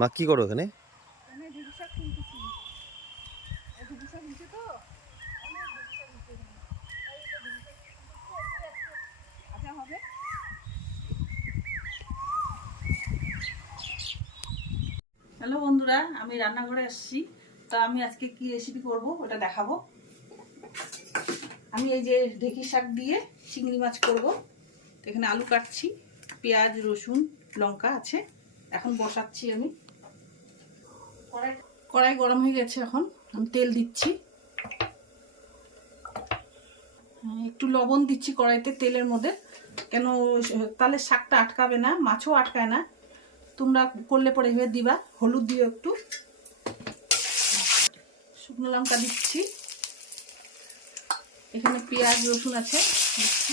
মা কি করো এখানে? হ্যালো বন্ধুরা, আমি রান্নাঘরে এসেছি। তো আমি আজকে কি রেসিপি করব ওটা দেখাবো। আমি এই যে ঢেঁকি শাক দিয়ে চিংড়ি মাছ করব। তো এখানে আলু কাটছি, পেঁয়াজ রসুন লঙ্কা আছে। এখন বসাচ্ছি আমি। কড়াই গরম হয়ে গেছে, এখন আমি তেল দিচ্ছি। একটু লবণ দিচ্ছি কড়াইতে তেলের মধ্যে, কেন তাহলে শাকটা আটকাবে না, মাছও আটকায় না। তোমরা করলে পরে এভাবে দিবা। হলুদ দিও একটু, শুকনো লঙ্কা দিচ্ছি। এখানে পেঁয়াজ রসুন আছে দিচ্ছি।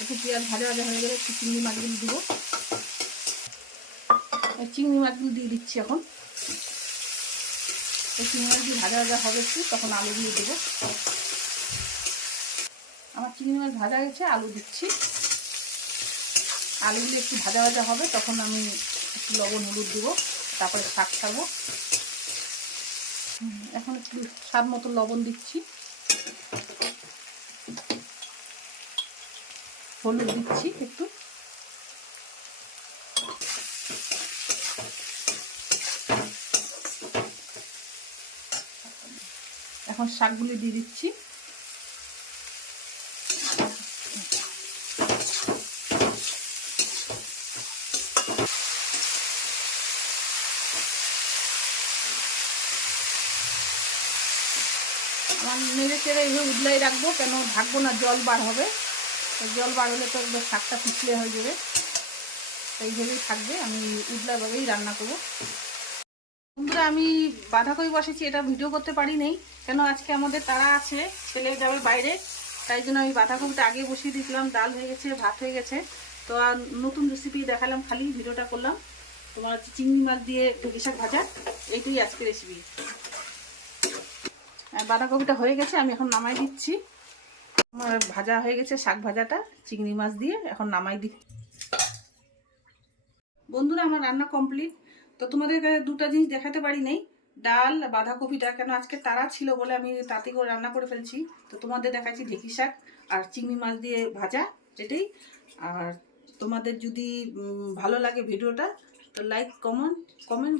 একটু পেঁয়াজ ভাজা ভাজা হয়ে গেলে একটু চিংড়ি মাছগুলো দিব। চিংড়ি মাছগুলো দিয়ে দিচ্ছি এখন। এই চিংড়ি মাছগুলো ভাজা ভাজা হবে একটু, তখন আলুগুলো দেবো। আমার চিংড়ি মাছ ভাজা গেছে, আলু দিচ্ছি। আলুগুলো একটু ভাজা ভাজা হবে, তখন আমি একটু লবণ হলুদ দেবো, তারপরে শাক ছাড়বো। এখন একটু স্বাদ মতো লবণ দিচ্ছি, হলুদ দিচ্ছি একটু। এখন শাকগুলি দিয়ে দিচ্ছি। আমার নেড়ে চেড়ে এইভাবে উদলাই রাখবো, কেন ঢাকবো না, জল বার হবে। জল বার হলে তো একদম শাকটা পিছলে হয়ে যাবে। এইভাবেই থাকবে, আমি উদলাভাবেই রান্না করবো। বন্ধুরা, আমি বাঁধাকপি বসেছি, এটা ভিডিও করতে পারি নাই, কেন আজকে আমাদের তাড়া আছে, ছেলে যাবে বাইরে। তাই জন্য আমি বাঁধাকপিটা আগে বসিয়ে দিয়েছিলাম। ডাল হয়ে গেছে, ভাত হয়ে গেছে। তো আর নতুন রেসিপি দেখালাম, খালি ভিডিওটা করলাম। তোমার হচ্ছে চিংড়ি মাছ দিয়ে ঢেঁকি শাক ভাজা, এইটাই আজকে রেসিপি। বাঁধাকপিটা হয়ে গেছে, আমি এখন নামাই দিচ্ছি। আমার ভাজা হয়ে গেছে শাক ভাজাটা চিংড়ি মাছ দিয়ে, এখন নামাই দিচ্ছি। বন্ধুরা, আমার রান্না কমপ্লিট। তো তোমাদের দুটা জিনিস দেখাতে পারি নাই, ডাল বাঁধাকপিটা, কেন আজকে তাড়া ছিল বলে আমি তাড়াতাড়ি করে রান্না করে ফেলছি। তো তোমাদের দেখাচ্ছি ঢেঁকি শাক আর চিংড়ি মাছ দিয়ে ভাজা, এটাই। আর তোমাদের যদি ভালো লাগে ভিডিওটা, তো লাইক কমেন্ট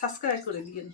সাবস্ক্রাইব করে দিবেন।